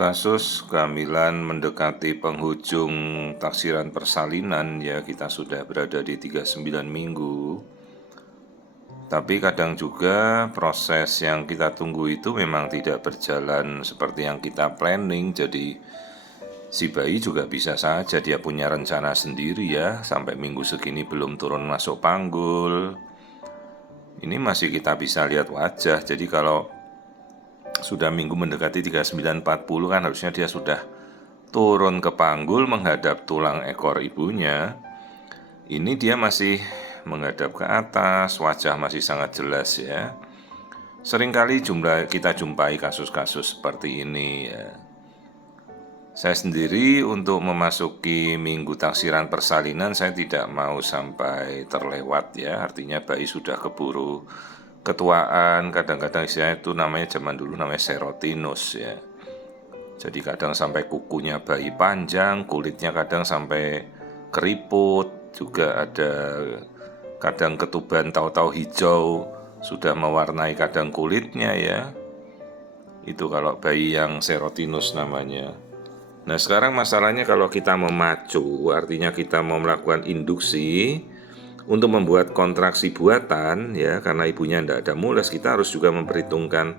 Kasus kehamilan mendekati penghujung taksiran persalinan, ya kita sudah berada di 39 minggu. Tapi kadang juga proses yang kita tunggu itu memang tidak berjalan seperti yang kita planning. Jadi si bayi juga bisa saja dia punya rencana sendiri ya, sampai minggu segini belum turun masuk panggul. Ini masih kita bisa lihat wajah. Jadi kalau sudah minggu mendekati 39-40 kan harusnya dia sudah turun ke panggul menghadap tulang ekor ibunya. Ini dia masih menghadap ke atas, wajah masih sangat jelas ya. Seringkali kita jumpai kasus-kasus seperti ini ya. Saya sendiri untuk memasuki minggu taksiran persalinan saya tidak mau sampai terlewat ya. Artinya bayi sudah keburu ketuaan, kadang-kadang istilahnya itu namanya zaman dulu namanya serotinus ya. Jadi kadang sampai kukunya bayi panjang, kulitnya kadang sampai keriput, juga ada kadang ketuban tahu-tahu hijau sudah mewarnai kadang kulitnya ya. Itu kalau bayi yang serotinus namanya. Nah sekarang masalahnya kalau kita memacu, artinya kita mau melakukan induksi untuk membuat kontraksi buatan ya, karena ibunya tidak ada mules, kita harus juga memperhitungkan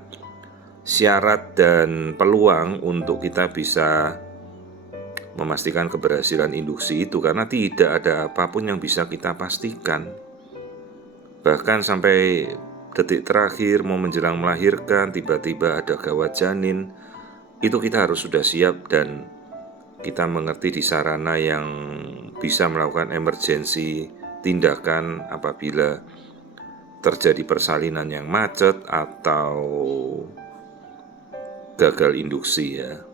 syarat dan peluang untuk kita bisa memastikan keberhasilan induksi itu, karena tidak ada apapun yang bisa kita pastikan. Bahkan sampai detik terakhir mau menjelang melahirkan, tiba-tiba ada gawat janin, itu kita harus sudah siap dan kita mengerti di sarana yang bisa melakukan emergensi tindakan apabila terjadi persalinan yang macet atau gagal induksi ya.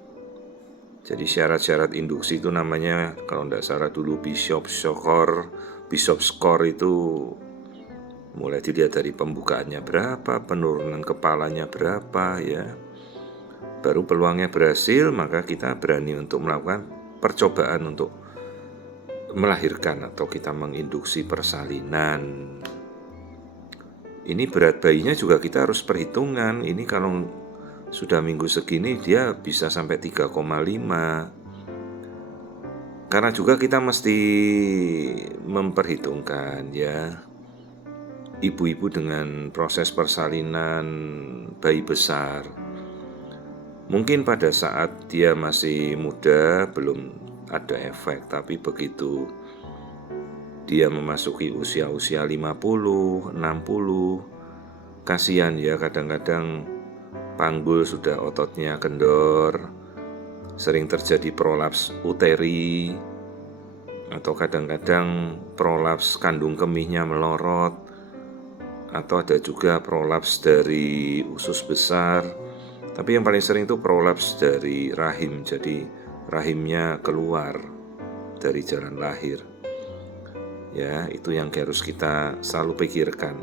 Jadi syarat-syarat induksi itu namanya, kalau tidak salah dulu Bishop score itu mulai dilihat dari pembukaannya berapa, penurunan kepalanya berapa ya. Baru peluangnya berhasil, maka kita berani untuk melakukan percobaan untuk melahirkan atau kita menginduksi persalinan. Ini berat bayinya juga kita harus perhitungan. Ini kalau sudah minggu segini dia bisa sampai 3,5. Karena juga kita mesti memperhitungkan ya, ibu-ibu dengan proses persalinan bayi besar. Mungkin pada saat dia masih muda belum ada efek, tapi begitu dia memasuki usia-usia 50, 60, kasihan ya, kadang-kadang panggul sudah ototnya kendor, sering terjadi prolaps uteri, atau kadang-kadang prolaps kandung kemihnya melorot, atau ada juga prolaps dari usus besar. Tapi yang paling sering itu prolaps dari rahim, jadi rahimnya keluar dari jalan lahir. Ya, itu yang harus kita selalu pikirkan.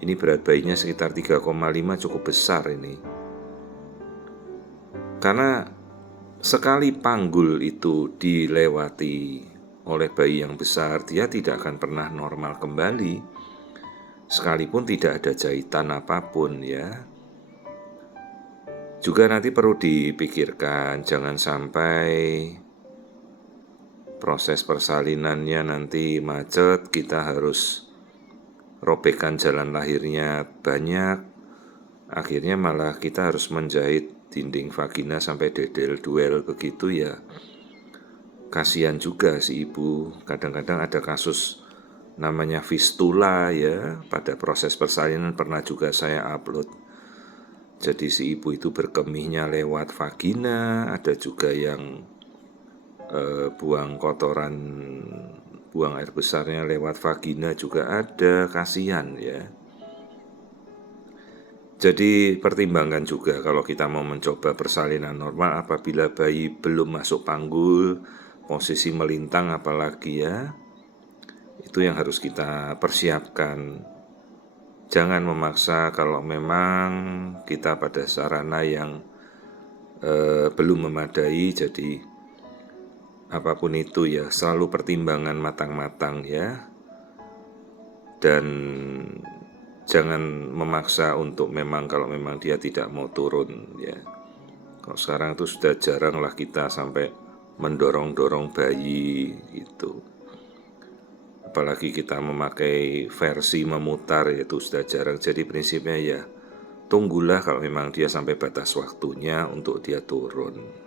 Ini berat bayinya sekitar 3,5, cukup besar ini. Karena sekali panggul itu dilewati oleh bayi yang besar, dia tidak akan pernah normal kembali, sekalipun tidak ada jahitan apapun ya. Juga nanti perlu dipikirkan, jangan sampai proses persalinannya nanti macet, kita harus robekkan jalan lahirnya banyak, akhirnya malah kita harus menjahit dinding vagina sampai dedel duel begitu ya. Kasihan juga si ibu, kadang-kadang ada kasus namanya fistula ya, pada proses persalinan pernah juga saya upload. Jadi si ibu itu berkemihnya lewat vagina, ada juga yang buang kotoran, buang air besarnya lewat vagina juga ada, kasihan ya. Jadi pertimbangkan juga kalau kita mau mencoba persalinan normal, apabila bayi belum masuk panggul, posisi melintang apalagi ya, itu yang harus kita persiapkan. Jangan memaksa kalau memang kita pada sarana yang belum memadai. Jadi apapun itu ya, selalu pertimbangan matang-matang ya. Dan jangan memaksa untuk memang kalau memang dia tidak mau turun ya. Kalau sekarang itu sudah jarang lah kita sampai mendorong-dorong bayi gitu. Apalagi kita memakai versi memutar, itu sudah jarang. Jadi prinsipnya ya tunggulah kalau memang dia sampai batas waktunya untuk dia turun.